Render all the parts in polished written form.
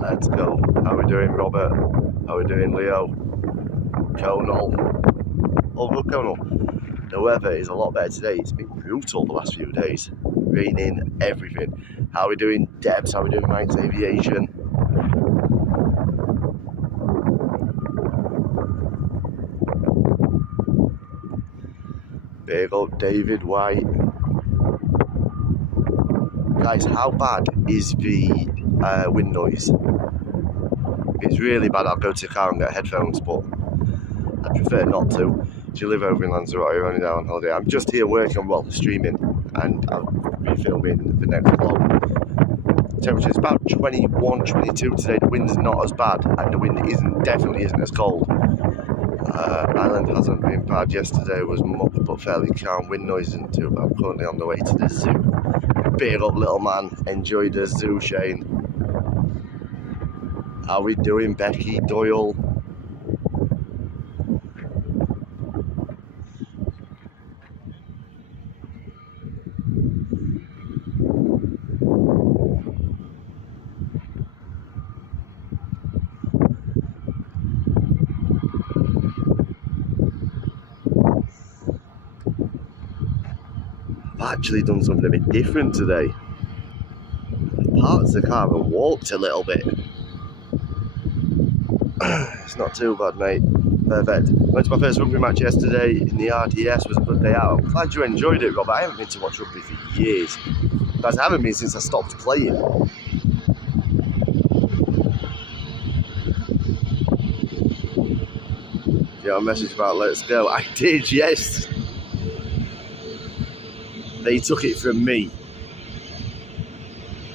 Let's go. How we doing, Robert? How we doing, Leo? Conal. All good, Conal. The weather is a lot better today. It's been brutal the last few days. Raining, everything. How we doing, Debs? How we doing, Mike's Aviation? Big up David White. Guys, how bad is the wind noise? If it's really bad, I'll go to the car and get headphones, but I prefer not to. Do you live over in Lanzarote? You're only down on holiday. I'm just here working, well, streaming, and I'll be filming the next vlog. Temperature is about 21, 22 today. The wind's not as bad, and the wind definitely isn't as cold. Island hasn't been bad. Yesterday was mucked but fairly calm. Wind noise isn't too bad. I'm currently on the way to the zoo. Big up, little man. Enjoy the zoo, Shane. How we doing, Becky Doyle? I've actually done something a bit different today. Parts of the car and walked a little bit. It's not too bad, mate. Perfect. Went to my first rugby match yesterday in the RDS. Was a good day out. I'm glad you enjoyed it, Rob. I haven't been to watch rugby for years. Guys, I haven't been since I stopped playing. You got a message about let's go? I did, yes. They took it from me.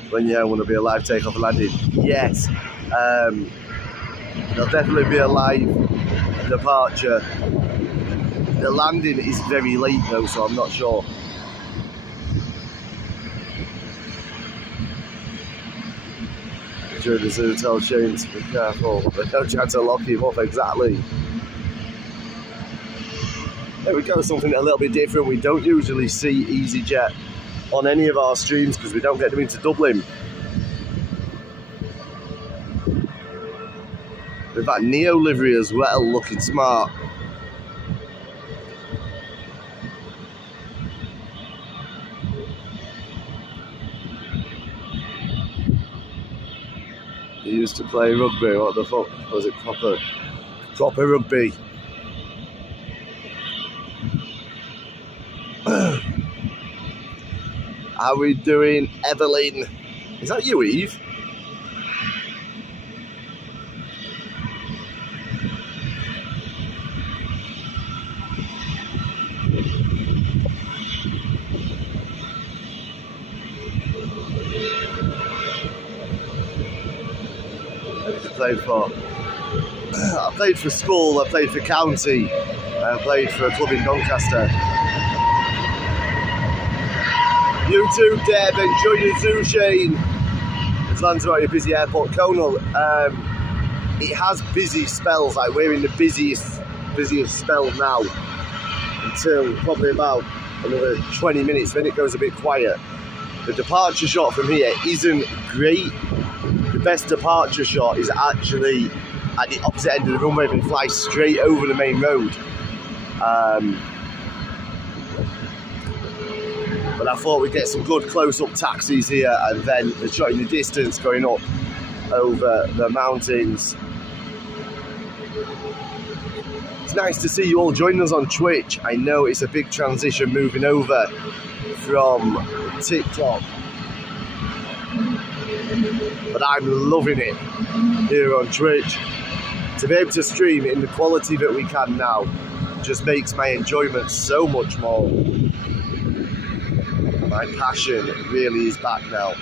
When you want to be a live takeoff and landing, yes. There'll definitely be a live departure. The landing is very late though, so I'm not sure. During the zoo, tell Shane to be careful. They don't try to lock him up, exactly. There we go, something a little bit different. We don't usually see EasyJet on any of our streams because we don't get them into Dublin. With that Neo livery as well, looking smart. He used to play rugby. What the fuck was it? Proper rugby. How we doing, Evelyn? Is that you, Eve? I played for school, I played for county, I played for a club in Doncaster. You too, Deb, enjoy the zoo, Shane. It's Lanzarote, a busy airport. Conal, it has busy spells, like we're in the busiest spell now until probably about another 20 minutes, then it goes a bit quiet. The departure shot from here isn't great. The best departure shot is actually at the opposite end of the runway and fly straight over the main road. But I thought we'd get some good close-up taxis here and then the shot in the distance going up over the mountains it's nice to see you all joining us on Twitch. I know it's a big transition moving over from TikTok, but I'm loving it here on Twitch. To be able to stream in the quality that we can now just makes my enjoyment so much more. My passion really is back now.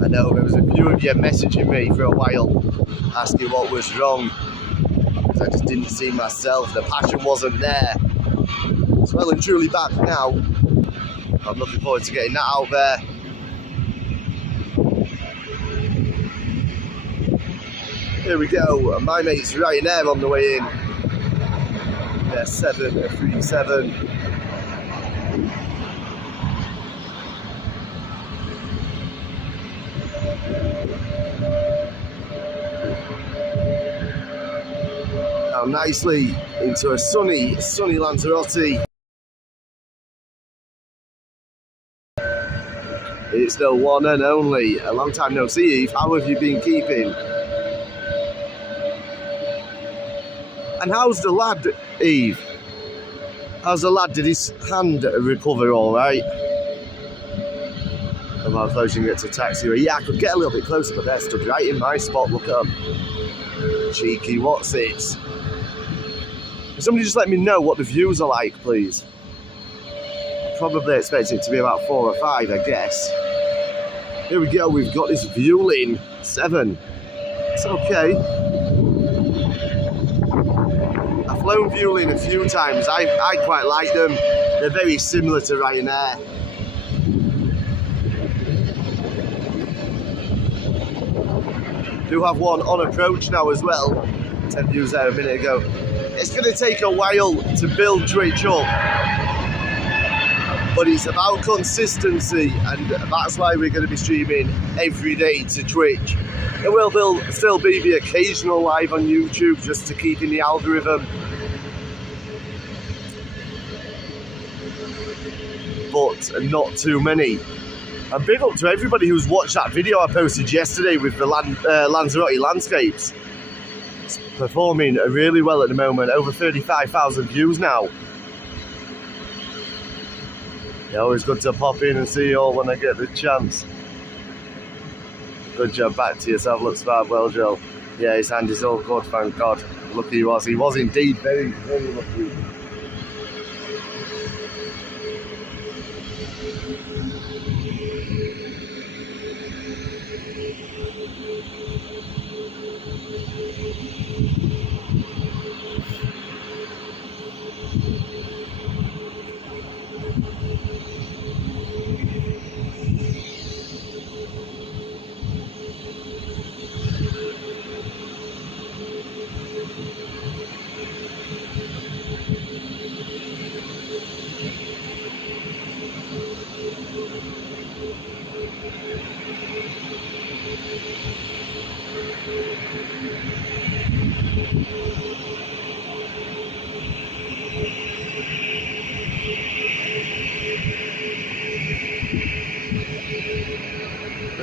I know there was a few of you messaging me for a while asking what was wrong, because I just didn't see myself. The passion wasn't there. It's well and truly back now. I'm looking forward to getting that out there. Here we go. My mate's Ryanair on the way in. They're 737. Now nicely into a sunny Lanzarote. It's the one and only. A long time no see, Eve. How have you been keeping? And how's the lad, Eve? How's the lad? Did his hand recover all right? I'm how close you can get to taxiway. Yeah, I could get a little bit closer, but they're stood right in my spot. Look at them. Cheeky, what's it? Can somebody just let me know what the views are like, please? Probably expect it to be about 4 or 5, I guess. Here we go, we've got this Viewling 7. It's okay. I've flown Viewling a few times. I quite like them. They're very similar to Ryanair. Do have one on approach now as well. 10 views there a minute ago. It's going to take a while to build Twitch up, but it's about consistency, and that's why we're going to be streaming every day to Twitch. There will still be the occasional live on YouTube just to keep in the algorithm, but not too many. And big up to everybody who's watched that video I posted yesterday with the Lanzarote landscapes. It's performing really well at the moment, over 35,000 views now. Yeah, always good to pop in and see you all when I get the chance. Good job, back to yourself, looks bad, well Joe. Yeah, his hand is all good, thank God. Lucky he was indeed very, very lucky.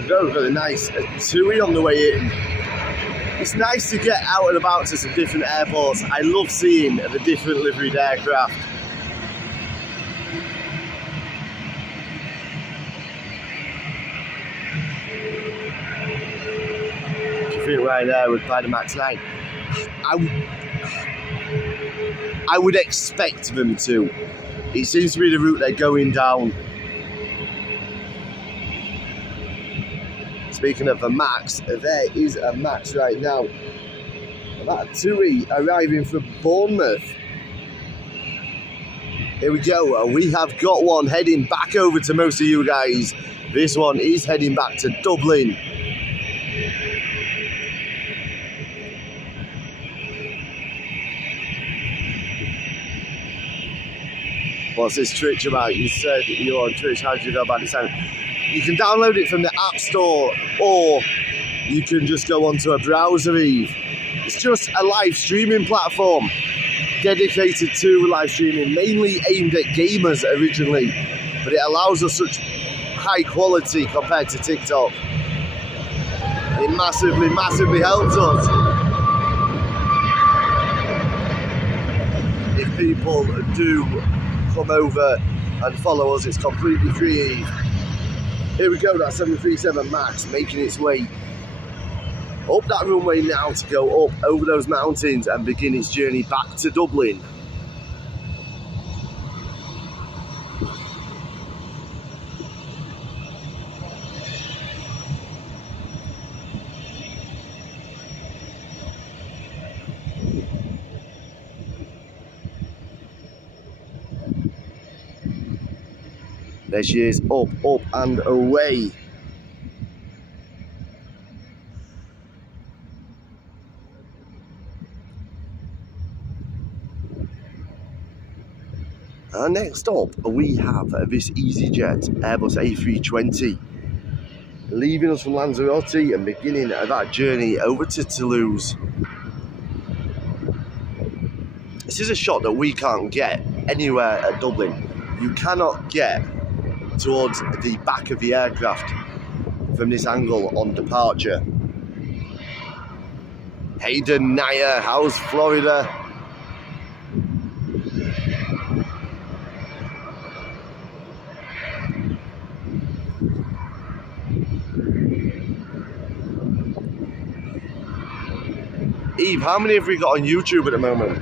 Got a nice TUI on the way in. It's nice to get out and about to some different airports. I love seeing the different liveried aircraft. Do you think Ryanair would fly the MAX 9? I would expect them to. It seems to be the route they're going down. Speaking of the MAX, there is a MAX right now. That TUI arriving from Bournemouth. Here we go, we have got one heading back over to most of you guys. This one is heading back to Dublin. What's this Twitch about? You said you're on Twitch, how did you go about it? You can download it from the App Store, or you can just go onto a browser, Eve. It's just a live streaming platform dedicated to live streaming, mainly aimed at gamers originally, but it allows us such high quality compared to TikTok. It massively helps us. if people do come over and follow us. It's completely free. Here we go, that 737 MAX making its way up that runway now to go up over those mountains and begin its journey back to Dublin. There she is, up and away. And next up, we have this EasyJet Airbus A320 leaving us from Lanzarote and beginning that journey over to Toulouse. This is a shot that we can't get anywhere at Dublin. You cannot get towards the back of the aircraft from this angle on departure. Hayden Naya, how's Florida? Eve, how many have we got on YouTube at the moment?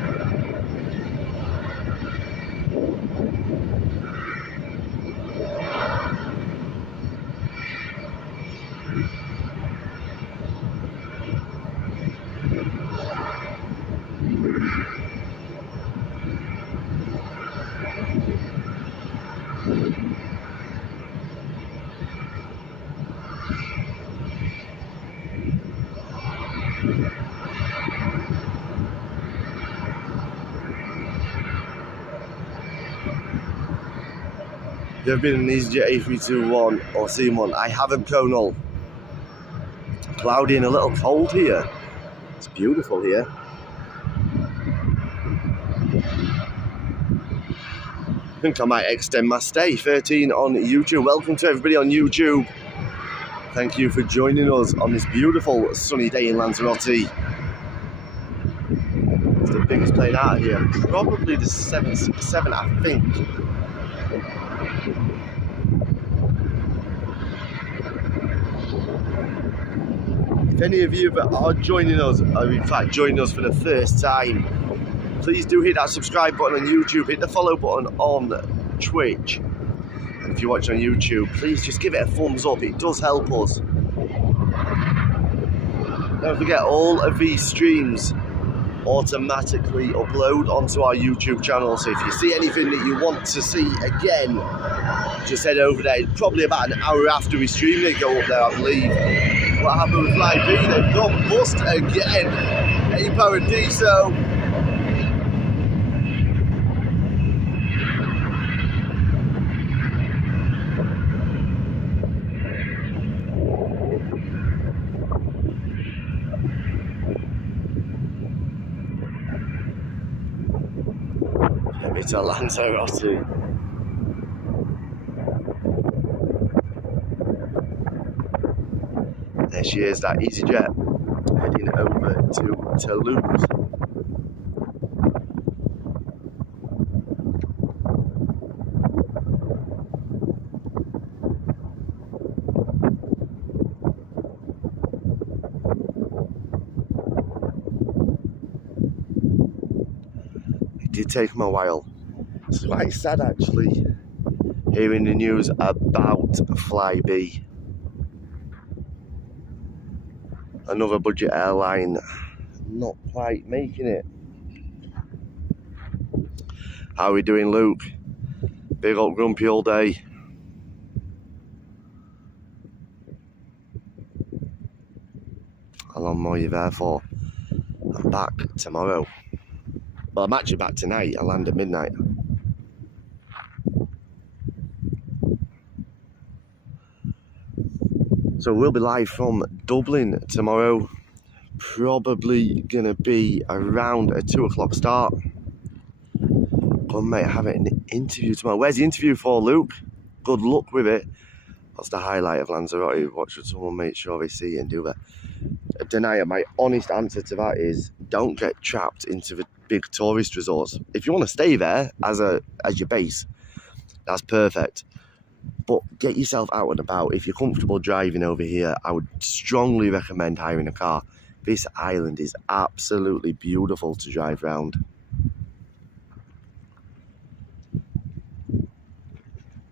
You ever been in an EasyJet A321 or seen one? I haven't, Conal. Cloudy and a little cold here. It's beautiful here. I think I might extend my stay. 13 on YouTube. Welcome to everybody on YouTube. Thank you for joining us on this beautiful sunny day in Lanzarote. It's the biggest plane out here. Probably the 767, I think. If any of you that are joining us, or in fact joining us for the first time, please do hit that subscribe button on YouTube, hit the follow button on Twitch. And if you're watching on YouTube, please just give it a thumbs up, it does help us. Don't forget, all of these streams automatically upload onto our YouTube channel, so if you see anything that you want to see again, just head over there. It's probably about an hour after we stream they go up there, I believe. What happened with Fly B? They've gone bust again. Hey Paradiso. To Lanzarote. There she is, that EasyJet heading over to Toulouse. It did take me a while. It's quite sad actually, hearing the news about Fly B. Another budget airline not quite making it. How are we doing, Luke? Big old grumpy all day. How long more are you there for? I'm back tomorrow. Well, I'm actually back tonight. I land at midnight. So we'll be live from Dublin tomorrow. Probably gonna be around a 2 o'clock start. But mate, having an interview tomorrow. Where's the interview for, Luke? Good luck with it. That's the highlight of Lanzarote. What should someone make sure they see and do that? deny it. My honest answer to that is don't get trapped into the big tourist resorts. If you want to stay there as your base, that's perfect. But get yourself out and about. If you're comfortable driving over here, I would strongly recommend hiring a car. This island is absolutely beautiful to drive around.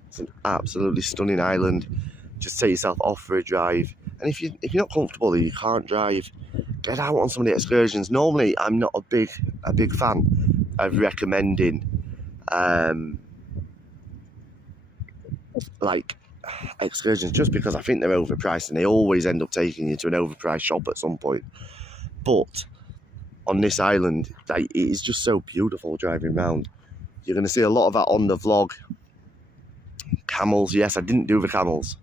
It's an absolutely stunning island. Just take yourself off for a drive. And if you're not comfortable or you can't drive, get out on some of the excursions. Normally, I'm not a big fan of recommending like excursions, just because I think they're overpriced and they always end up taking you to an overpriced shop at some point. But on this island, like, it is just so beautiful driving around. You're going to see a lot of that on the vlog. Camels, yes, I didn't do the camels.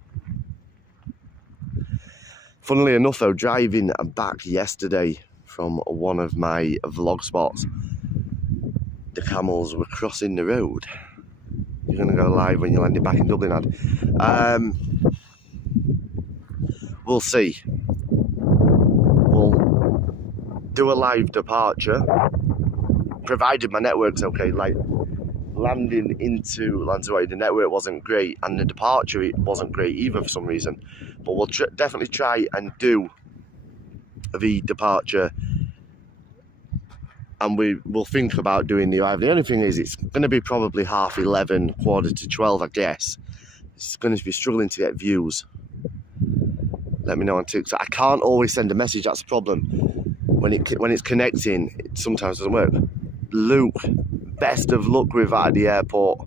Funnily enough though, driving back yesterday from one of my vlog spots, the camels were crossing the road. You're going to go live when you're landing back in Dublin, Ad. We'll see. We'll do a live departure, provided my network's okay. Like, landing into Lanzarote, the network wasn't great, and the departure, it wasn't great either for some reason. But we'll definitely try and do the departure, and we'll think about doing the arrival. The only thing is, it's going to be probably 11:30, 11:45, I guess. It's going to be struggling to get views. Let me know on TikTok. I can't always send a message, that's the problem. When it's connecting, it sometimes doesn't work. Luke, best of luck with that at the airport.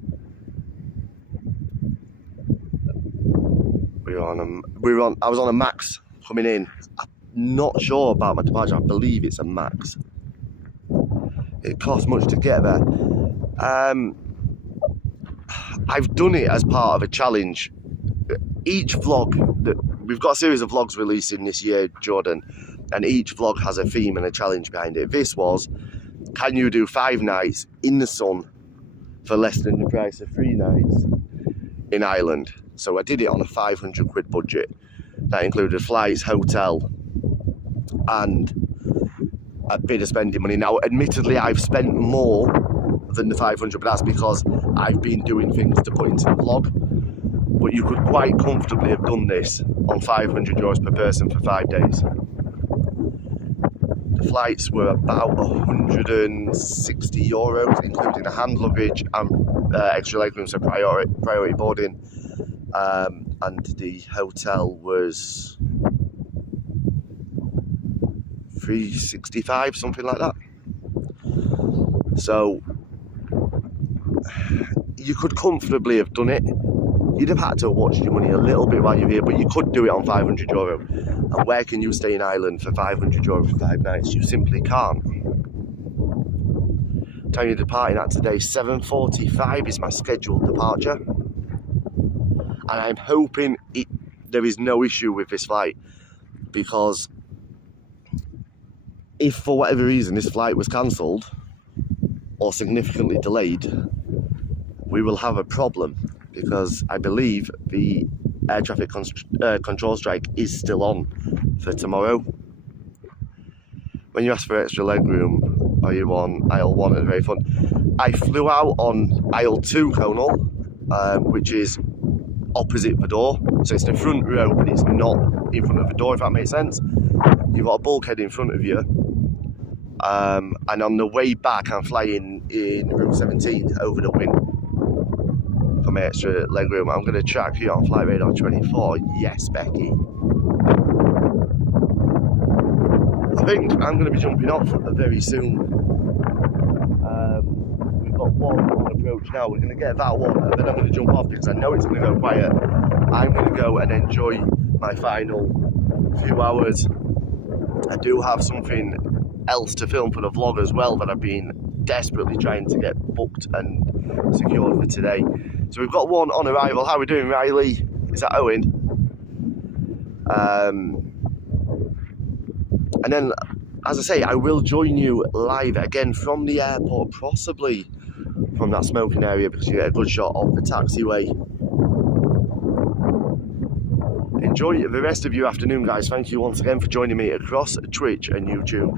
I was on a Max coming in. I'm not sure about my departure. I believe it's a Max. It costs much to get there. I've done it as part of a challenge. Each vlog, we've got a series of vlogs releasing this year, Jordan, and each vlog has a theme and a challenge behind it. This was, can you do 5 nights in the sun for less than the price of 3 nights in Ireland? So I did it on a 500 quid budget. That included flights, hotel, and a bit of spending money. Now, admittedly, I've spent more than the 500, but that's because I've been doing things to put into the vlog. But you could quite comfortably have done this on 500 euros per person for 5 days. The flights were about 160 euros, including the hand luggage and extra legroom, so priority boarding. And the hotel was 365, something like that. So you could comfortably have done it. You'd have had to have watched your money a little bit while you're here, but you could do it on 500 euro. And where can you stay in Ireland for 500 euro for 5 nights? You simply can't. Time you're departing at today, 7:45 is my scheduled departure. And I'm hoping there is no issue with this flight, because if for whatever reason this flight was cancelled or significantly delayed, we will have a problem, because I believe the air traffic control strike is still on for tomorrow. When you ask for extra legroom, are you on aisle 1? It's very fun. I flew out on aisle 2 Conal, which is opposite the door, so it's the front row, but it's not in front of the door, if that makes sense. You've got a bulkhead in front of you, and on the way back I'm flying in room 17 over the wing for my extra legroom. I'm going to track you on flight radar 24. Yes, Becky. I think I'm going to be jumping off very soon. We've got one on approach now. We're going to get that one, and then I'm going to jump off because I know it's going to go quiet. I'm going to go and enjoy my final few hours. I do have something else to film for the vlog as well that I've been desperately trying to get booked and secured for today. So we've got one on arrival. How are we doing, Riley? Is that Owen? And then, as I say, I will join you live again from the airport, possibly from that smoking area, because you get a good shot of the taxiway enjoy the rest of your afternoon, guys. Thank you once again for joining me across Twitch and YouTube.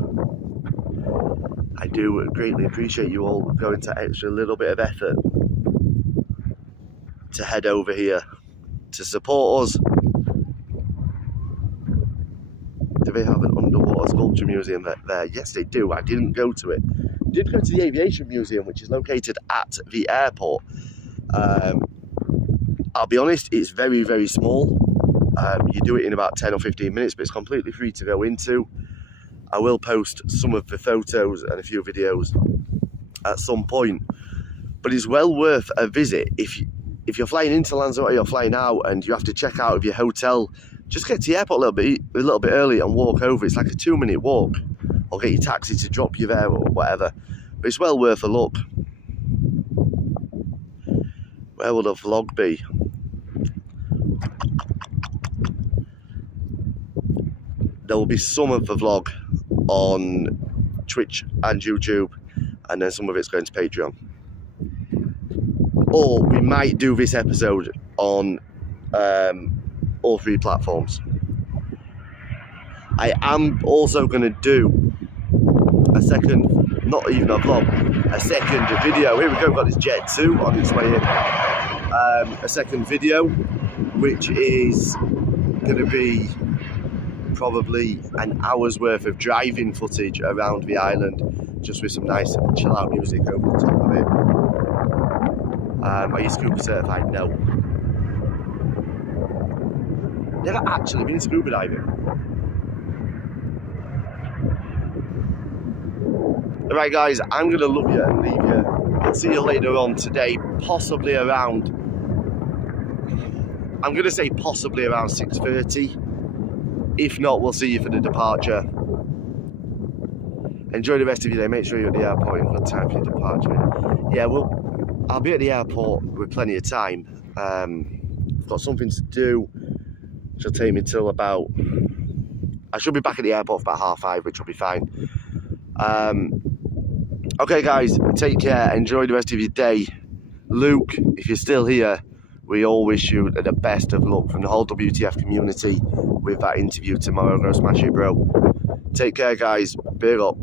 I do greatly appreciate you all going to extra little bit of effort to head over here to support us. Do they have an underwater sculpture museum there? Yes, they do. I didn't go to it. I did go to the Aviation Museum, which is located at the airport. I'll be honest, it's very, very small. You do it in about 10 or 15 minutes, but it's completely free to go into. I will post some of the photos and a few videos at some point, but it's well worth a visit. If you're flying into Lanzarote or flying out and you have to check out of your hotel, just get to the airport a little bit early and walk over. It's like a 2-minute walk, or get your taxi to drop you there or whatever. But it's well worth a look. Where will the vlog be? There will be some of the vlog on Twitch and YouTube, and then some of it's going to Patreon. Or we might do this episode on all 3 platforms. I am also going to do a second, not even a vlog, a second video. Here we go, got this Jet 2 on its way in. A second video, which is going to be probably an hour's worth of driving footage around the island, just with some nice chill out music over the top of it. Are you scuba certified? No. Never actually been scuba diving. Alright guys, I'm going to love you and leave you. I'll see you later on today, possibly around, I'm going to say possibly around 6:30. If not, we'll see you for the departure. Enjoy the rest of your day. Make sure you're at the airport in good time for your departure. Yeah, I'll be at the airport with plenty of time. I've got something to do, which will take me till about, I should be back at the airport for about 5:30, which will be fine. Okay guys, take care, enjoy the rest of your day. Luke, if you're still here, we all wish you the best of luck from the whole WTF community with that interview tomorrow. Go smash it, bro. Take care guys, beer up.